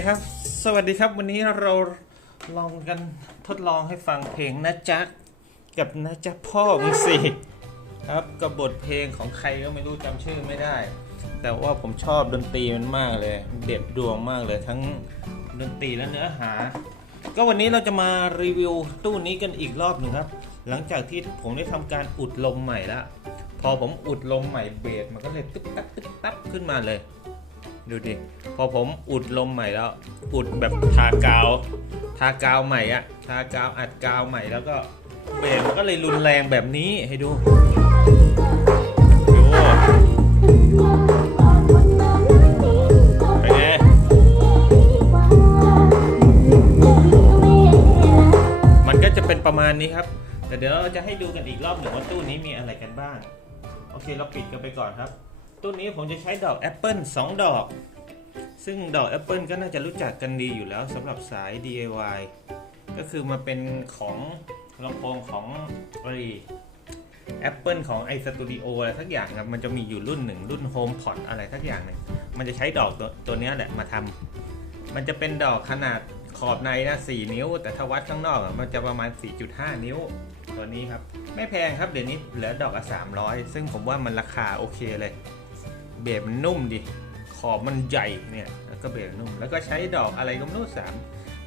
คครับ สวัสดีครับวันนี้เราลองกันทดลองให้ฟังเพลงนะจ๊ะกับนะจ๊ะพ่อมึงสิครับกับบทเพลงของใครก็ไม่รู้จำชื่อไม่ได้ แต่ว่าผมชอบดนตรีมันมากเลย เด็ดดวงมากเลยทั้งดนตรีและเนื้อหา ก็วันนี้เราจะมารีวิวตู้นี้กันอีกรอบหนึ่งครับ หลังจากที่ผมได้ทำการอุดลมใหม่แล้วพอผมอุดลมใหม่เบสมันก็เลยตึ๊บตั๊บตึ๊บตั๊บขึ้นมาเลย ดูดิ พอผมอุดลมใหม่แล้ว อุดแบบทากาว ทากาวใหม่อะทากาวอัดกาวใหม่แล้วก็เบสมันก็เลยรุนแรงแบบนี้ให้ดูดูเป็นไงมันก็จะเป็นประมาณนี้ครับ แต่เดี๋ยวเราจะให้ดูกันอีกรอบหนึ่งว่าตู้นี้มีอะไรกันบ้าง โอเคเราปิดกันไปก่อนครับตู้นี้ผมจะใช้ดอกแอปเปิล2ดอก ซึ่งดอกแอปเปิลก็น่าจะรู้จักกันดีอยู่แล้วสำหรับสาย DIY ก็คือมาเป็นของลำโพงของรีแอปเปิลของ iStudio อะไรทักอย่างครับ มันจะมีอยู่รุ่นหนึ่งรุ่น HomePod อะไรทักอย่างหนึ่งมันจะใช้ดอกตัวตัวนี้แหละมาทำมันจะเป็นดอกขนาดขอบในนะ 4 นิ้ว แต่ถ้าวัดข้างนอกมันจะประมาณ 4.5 นิ้ว ตัวนี้ครับ ไม่แพงครับ เดี๋ยวนี้เหลือดอกละ300 ซึ่งผมว่ามันราคาโอเคเลย เบสมันนุ่มดิ ขอบมันใหญ่เนี่ยแล้วก็เบสนุ่มแล้วก็ใช้ดอกอะไรก็ไม่รู้สาม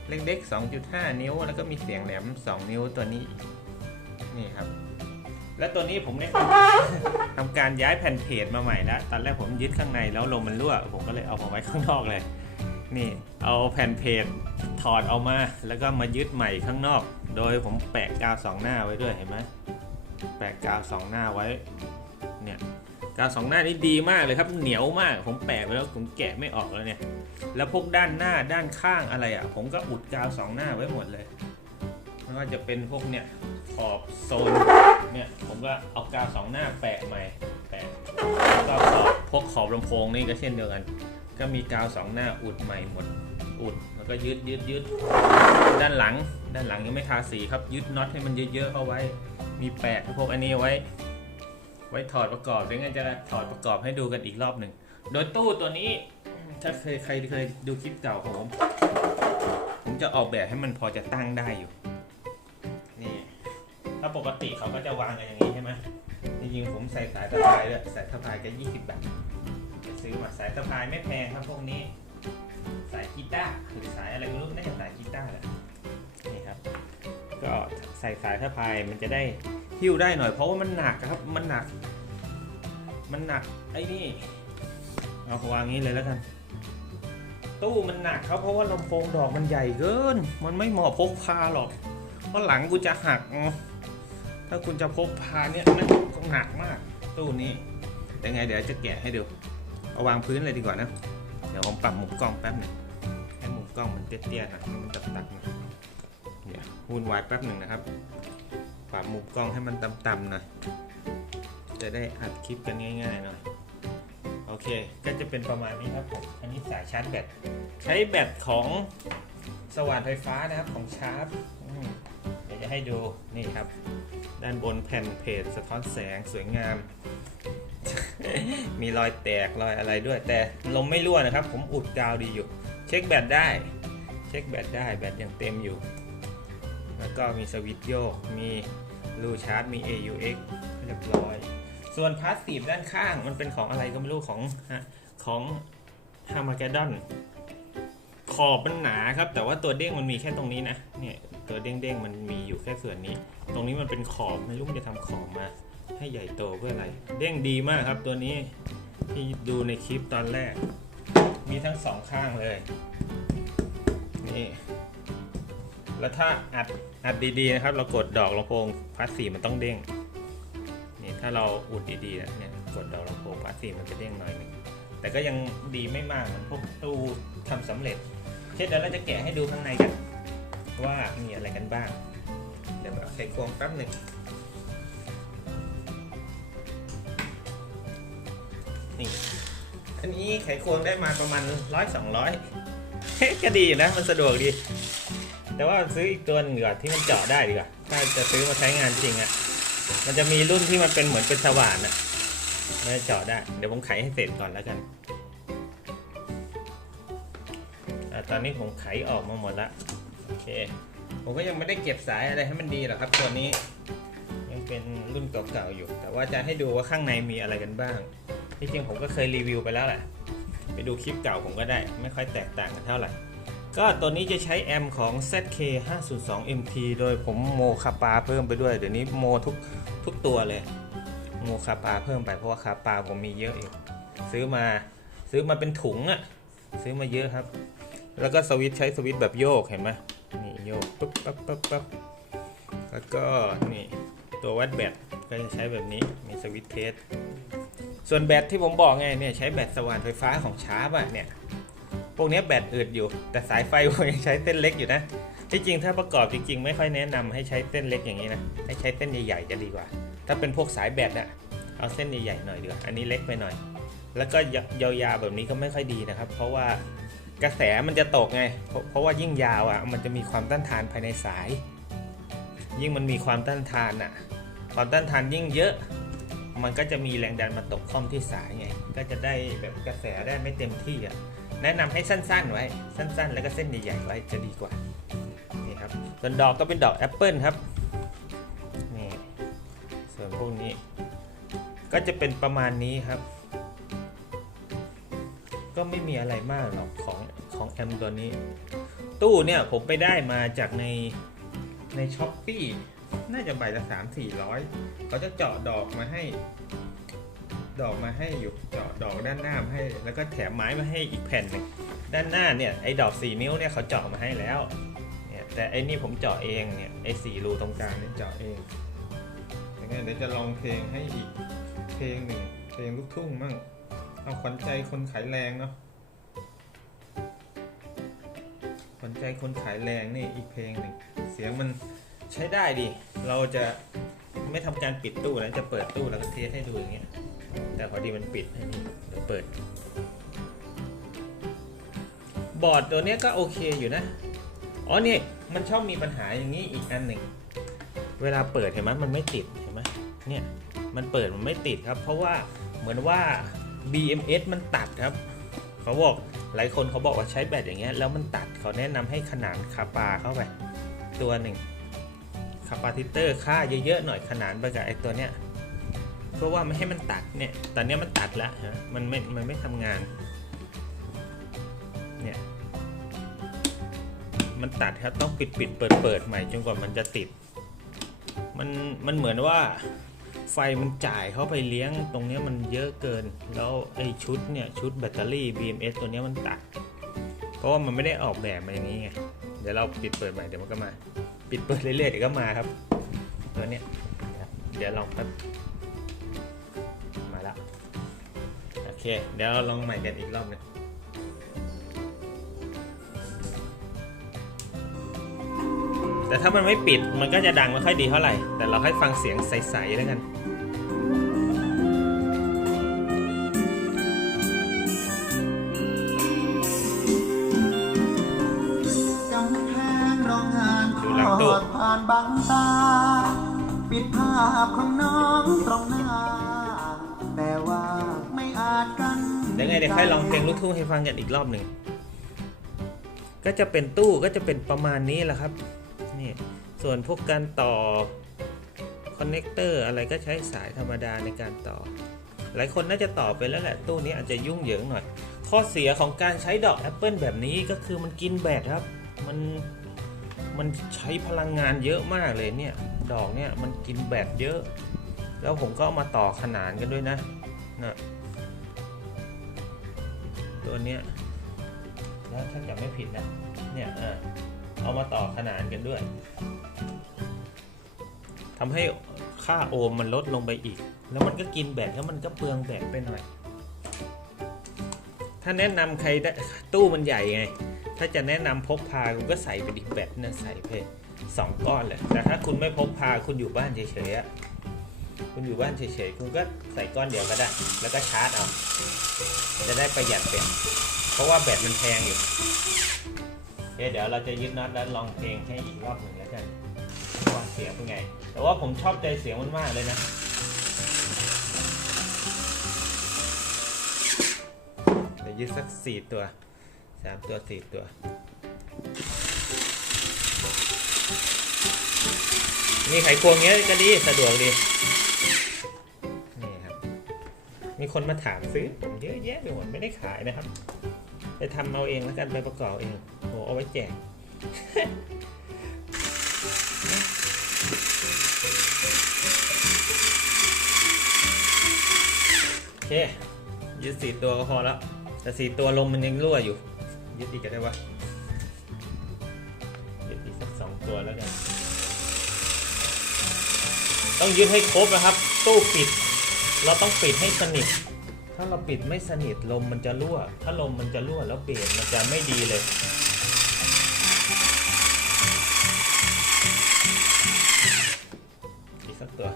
เล็กๆ 2.5 นิ้ว แล้วก็มีเสียงแหลม 2 นิ้วตัวนี้ นี่ครับ และตัวนี้ผมได้ทำการย้ายแผ่นเพจมาใหม่แล้วตอนแรกผมยึดข้างในแล้วลมมันรั่ว ผมก็เลยเอามาไว้ข้างนอกเลย นี่เอาแผ่นเพจถอดเอามา แล้วก็มายึดใหม่ข้างนอก โดยผมแปะกาวสองหน้าไว้ด้วยเห็นไหมแปะกาวสองหน้าไว้ เนี่ย กาวสองหน้านี่ดีมากเลยครับ เหนียวมาก ผมแปะไปแล้วผมแกะไม่ออกแล้วเนี่ย แล้วพวกด้านหน้าด้านข้างอะไรอะ ผมก็อุดกาวสองหน้าไว้หมดเลยไม่ว่าจะเป็นพวกเนี่ยขอบโซนเนี่ยผมก็เอากาวสองหน้าแปะใหม่แปะแล้วก็ขอบพวกขอบลำโพงนี่ก็เช่นเดียวกัน ก็มีกาวสองหน้าอุดใหม่หมดอุดแล้วก็ยืดยืดยืดด้านหลัง ด้านหลังยังไม่ทาสีครับยึดน็อตให้มันเยอะๆเข้าไว้ มีแปะพวกอันนี้ไว้ ไว้ถอดประกอบเดี๋ยวงั้นจะถอดประกอบให้ดูกันอีกรอบหนึ่ง โดยตู้ตัวนี้ ถ้าเคยใครเคยดูคลิปเก่าของผม ผมจะออกแบบให้มันพอจะตั้งได้อยู่ นี่ ถ้าปกติเขาก็จะวางกันอย่างนี้ใช่ไหมจริงๆผมใส่สายสะพายด้วยสายสะพายก็20 บาทซื้อมาสายสะพายไม่แพงครับพวกนี้ สายกีตาร์หรือสายอะไรไม่รู้น่าจะสายกีตาร์แหละนี่ครับ ก็ใส่สายสะพายมันจะได้หิ้วได้หน่อยเพราะว่ามันหนักครับ มันหนัก มันหนักไอ้นี่เอาวางงี้เลยแล้วกัน ตู้มันหนักครับเพราะว่าลำโพงดอกมันใหญ่เกิน มันไม่เหมาะพกพาหรอก เพราะหลังกูจะหักเอาถ้าคุณจะพกพาเนี่ยมันต้องหนักมาก ตู้นี้แต่ไงเดี๋ยวจะแกะให้ดู เอาวางพื้นเลยดีกว่านะ เดี๋ยวผมปรับมุมกล้องแป๊บหนึ่งให้มุมกล้องมันเตี้ยๆหน่อยให้มันตัดๆหน่อยเดี๋ยววุ่นวายแป๊บหนึ่งนะครับปรับมุมกล้องให้มันต่ำๆหน่อย จะได้อัดคลิปกันง่ายๆหน่อยโอเค ก็จะเป็นประมาณนี้ครับผมอันนี้สายชาร์จแบตใช้แบตของสว่านไฟฟ้านะครับของชาร์จอืมเดี๋ยวจะให้ดูนี่ครับ ด้านบนแผ่นเพจสะท้อนแสงสวยงาม มีรอยแตกรอยอะไรด้วย แต่ลมไม่รั่วนะครับ ผมอุดกาวดีอยู่ เช็คแบตได้ เช็คแบตได้แบตยังเต็มอยู่ แล้วก็มีสวิตช์โยกมีรูชาร์จมี AUX เรียบร้อย ส่วนพาสซีฟด้านข้างมันเป็นของอะไรก็ไม่รู้ของของฮามา g กดอนขอบมันหนาครับ แต่ว่าตัวเด้งมันมีแค่ตรงนี้นะเนี่ยตัวเด้งๆมันมีอยู่แค่ส่วนนี้ ตรงนี้มันเป็นขอบไม่รู้จะทำขอบมา ให้ใหญ่โตเพื่ออะไร เด้งดีมากครับตัวนี้ที่ดูในคลิปตอนแรก มีทั้งสองข้างเลยนี่แล้วถ้าอัดอัดดีๆนะครับ เรากดดอกลำโพงพาสซีมันต้องเด้ง ถ้าเราอุดดีๆนะเนี่ยกดดอกลำโพงพาสซีมันจะเด้งหน่อยหนึงแต่ก็ยังดีไม่มากเหมือนพวกตู้ทำสำเร็จ เช่นเดี๋ยวเราจะแกะให้ดูข้างในกัน ว่ามีอะไรกันบ้าง เดี๋ยวแบบไขควงแป๊บหนึ่งนี่อันนี้ไขควงได้มาประมาณร้อยสองร้อยก็ดีอยู่นะมันสะดวกดี แต่ว่าซื้ออีกตัวหนึงดีกว่าที่มันเจาะได้ดีกว่า ถ้าจะซื้อมาใช้งานจริงอะ่ะ มันจะมีรุ่นที่มันเป็นเหมือนเป็นสว่านอะมันจะเจาะได้ เดี๋ยวผมไขให้เสร็จก่อนแล้วกันอาตตอนนี้ผมไขออกมาหมดละโอเค ผมก็ยังไม่ได้เก็บสายอะไรให้มันดีหรอกครับ ตัวนี้ยังเป็นรุ่นเก่าๆอยู่ แต่ว่าจะให้ดูว่าข้างในมีอะไรกันบ้าง ที่จริงผมก็เคยรีวิวไปแล้วแหละ ไปดูคลิปเก่าผมก็ได้ ไม่ค่อยแตกต่างกันเท่าไหร่ ก็ตัวนี้จะใช้แอมป์ของ ZK 502 MT โดยผมโมคาปาเพิ่มไปด้วย เดี๋ยวนี้โมทุกทุกตัวเลย โมคาปาเพิ่มไปเพราะว่าคาปาผมมีเยอะอยู่ซื้อมาซื้อมาเป็นถุงอะซื้อมาเยอะครับ แล้วก็สวิตช์ใช้สวิตช์แบบโยกเห็นไหมนี่โยกปุ๊บปั๊บปั๊บปั๊บแล้วก็นี่ตัววัดแบตก็จะใช้แบบนี้มีสวิตช์เทสส่วนแบตที่ผมบอกไงเนี่ยใช้แบตสว่านไฟฟ้าของชาร์ปอะเนี่ย พวกนี้แบตอืดอยู่ แต่สายไฟผมยังใช้เส้นเล็กอยู่นะ ที่จริงถ้าประกอบจริง ๆ ไม่ค่อยแนะนำให้ใช้เส้นเล็กอย่างนี้นะ ให้ใช้เส้นใหญ่ๆจะดีกว่า ถ้าเป็นพวกสายแบตอะเอาเส้นใหญ่ๆหน่อยดีกว่า อันนี้เล็กไปหน่อย แล้วก็ยาวๆแบบนี้ก็ไม่ค่อยดีนะครับ เพราะว่ากระแสมันจะตกไง เพราะเพราะว่ายิ่งยาวอะ มันจะมีความต้านทานภายในสาย ยิ่งมันมีความต้านทานอะ ความต้านทานยิ่งเยอะ มันก็จะมีแรงดันมาตกค่อมที่สายไง ก็จะได้แบบกระแสได้ไม่เต็มที่อะ แนะนำให้สั้นๆไว้ สั้นๆ แล้วก็เส้นใหญ่ๆไว้จะดีกว่า นี่ครับ ส่วนดอกก็เป็นดอกแอปเปิลครับ นี่ ส่วนพวกนี้ ก็จะเป็นประมาณนี้ครับ ก็ไม่มีอะไรมากหรอกของของแอมตัวนี้ ตู้เนี่ยผมไปได้มาจากในในช้อปปีน่าจะใบละสามสี่ร้อยเขาจะเจาะดอกมาให้ ดอกมาให้อยู่เจาะดอกด้านหน้ามาให้ แล้วก็แถมไม้มาให้อีกแผ่นหนึ่งด้านหน้าเนี่ยไอ้ดอกสี่นิ้วเนี่ยเขาเจาะมาให้แล้วเนี่ยแต่ไอ้นี่ผมเจาะเองเนี่ยไอ้สี่รูตรงกลางเนี่ยเจาะเองอยังไงเดี๋ยวจะลองเพลงให้อีกเพลงหนึ่งเพลงลูกทุ่งมั่งเอาขวัญใจคนขายแรงเนาะขวัญใจคนขายแรงนี่อีกเพลงหนึ่งเสียงมันใช้ได้ดิเราจะไม่ทำการปิดตู้แล้วจะเปิดตู้แล้วก็เทสให้ดูอย่างเงี้ย แต่พอดีมันปิดให้นี่เดี๋ยวเปิด บอร์ดตัวนี้ก็โอเคอยู่นะ อ๋อนี่มันชอบมีปัญหาอย่างนี้อีกอันหนึ่ง เวลาเปิดเห็นไหมมันไม่ติดเห็นไหมเนี่ยมันเปิดมันไม่ติดครับ เพราะว่าเหมือนว่า BMS มันตัดครับเขาบอกหลายคนเขาบอกว่าใช้แบตอย่างเงี้ยแล้วมันตัดเขาแนะนำให้ขนานคาปาเข้าไปตัวหนึ่งคาปาซิเตอร์ค่าเยอะๆหน่อยขนานไปกับไอ้ตัวเนี้ย เพื่อว่าไม่ให้มันตัดเนี่ยตอนนี้มันตัดแล้วฮะมันไม่มันไม่ทำงานเนี่ยมันตัดครับต้องปิดปิดเปิดเปิดใหม่จนกว่ามันจะติด มันมันเหมือนว่าไฟมันจ่ายเข้าไปเลี้ยงตรงนี้มันเยอะเกิน แล้วไอ้ชุดเนี่ยชุดแบตเตอรี่ BMS ตัวนี้มันตัด เพราะว่ามันไม่ได้ออกแบบมาอย่างนี้ไงเดี๋ยวเราปิดเปิดใหม่เดี๋ยวมันก็มา ปิดเปิดเรื่อยๆเดี๋ยวก็มาครับ ตัวเนี้ยเดี๋ยวลองครับ เค เดี๋ยวเราลองใหม่กันอีกรอบหนึงแต่ถ้ามันไม่ปิดมันก็จะดังไม่ค่อยดีเท่าไหร่ แต่เราให้ฟังเสียงใสๆแล้วกันกำแพงโรงงานดูหลังตู้ทอดผ่านบังตา ปิดภาพของน้องตรงหน้า ดี๋ยวไงเดี๋ยวค่อยลองเพลงลูกทุ่งให้ฟังกันอีกรอบหนึ่ง ก็จะเป็นตู้ก็จะเป็นประมาณนี้แหละครับ นี่ ส่วนพวกการต่อคอนเนคเตอร์อะไรก็ใช้สายธรรมดาในการต่อ หลายคนน่าจะต่อไปแล้วแหละ ตู้นี้อาจจะยุ่งเหยิงหน่อย ข้อเสียของการใช้ดอกแอปเปิลแบบนี้ก็คือมันกินแบตครับ มันมันใช้พลังงานเยอะมากเลยเนี่ย ดอกเนี่ยมันกินแบตเยอะ แล้วผมก็เอามาต่อขนานกันด้วยนะนะ ตัวเนี้ยแล้วถ้าจำไม่ผิดนะเนี่ยเออเอามาต่อขนานกันด้วยทำให้ค่าโอห์มมันลดลงไปอีก แล้วมันก็กินแบตแล้วมันก็เปลืองแบตไปหน่อย ถ้าแนะนำใครได้ตู้มันใหญ่ไง ถ้าจะแนะนำพกพาคุณก็ใส่ไปดิแบตนะใส่ไปสองก้อนเลยแต่ถ้าคุณไม่พกพาคุณอยู่บ้านเฉยๆอะ คุณอยู่บ้านเฉยๆ คุณก็ใส่ก้อนเดียวก็ได้ แล้วก็ชาร์จเอา จะได้ประหยัดแบตเพราะว่าแบตมันแพงอยู่โอเเดี๋ยวเราจะยึดน็อตแล้วลองเพลงให้อีกรอบหนึ่งแล้วกันว่าเสียงเป็นไง แต่ว่าผมชอบใจเสียงมันมากเลยนะเดี๋ยวยึดสักสี่ตัวสามตัวสี่ตัวมีไขควงเงี้ยก็ดีสะดวกดี มีคนมาถามซื้อผมเยอะแยะไปหมดไม่ได้ขายนะครับ ไปทำเอาเองแล้วกันไปประกอบเองโหเอาไว้แจกโอเคยึดสี่ตัวก็พอแล้ว แต่สี่ตัวลมมันยังรั่วอยู่ ยึดอีกก็ได้วะยึดอีกสักสองตัวแล้วกัน ต้องยึดให้ครบนะครับ ตู้ปิด เราต้องปิดให้สนิท ถ้าเราปิดไม่สนิทลมมันจะรั่ว ถ้าลมมันจะรั่วแล้วเบรกมันจะไม่ดีเลย อีกสักตัว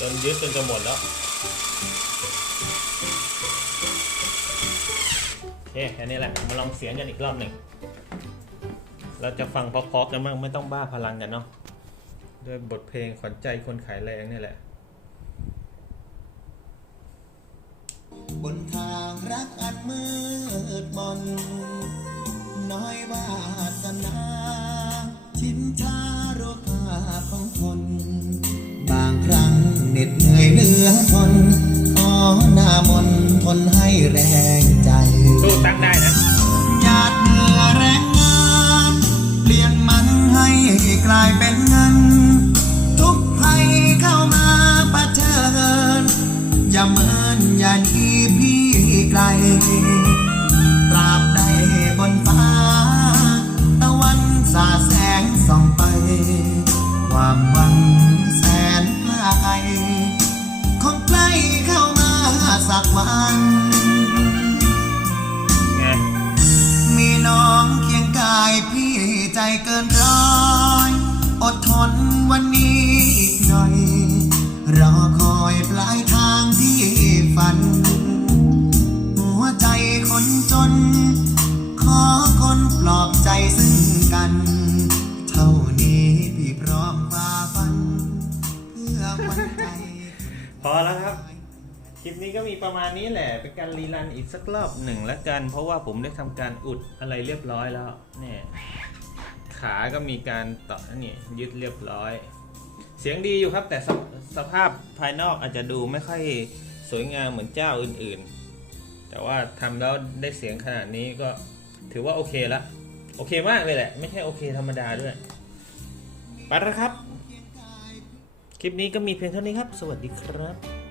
จนยึดจนจะหมดแล้ว โอเคแค่นี้แหละ มาลองเสียงกันอีกรอบหนึ่ง เราจะฟังเพราะๆกันบ้างไม่ต้องบ้าพลังกันเนาะ ด้วยบทเพลงขวัญใจคนขายแรงนี่แหละ บนทางรักอันมืดมน น้อยวาสนาชินชาโรคาของคน บางครั้งเหน็ดเหนื่อยเหลือทนขอหน้ามนต์ทนให้แรงใจตู้ตั้งได้ เกินร้อยอดทนวันนี้อีกหน่อย รอคอยปลายทางที่ฝัน หัวใจคนจน ขอคนปลอบใจซึ่งกัน เท่านี้พี่พร้อมฝ่าฟัน เพื่อวันใจ พอแล้วครับ คลิปนี้ก็มีประมาณนี้แหละ เป็นการรีรันอีกสักรอบหนึ่งล้วกัน เพราะว่าผมได้ทำการอุดอะไรเรียบร้อยแล้วเนี่ย ขาก็มีการต่อนี่ยึดเรียบร้อย เสียงดีอยู่ครับแต่สภสภาพภายนอกอาจจะดูไม่ค่อยสวยงามเหมือนเจ้าอื่นๆ แต่ว่าทำแล้วได้เสียงขนาดนี้ก็ถือว่าโอเคละโอเคมากเลยแหละ ไม่ใช่โอเคธรรมดาด้วย ไปแล้วครับ คลิปนี้ก็มีเพียงเท่านี้ครับ สวัสดีครับ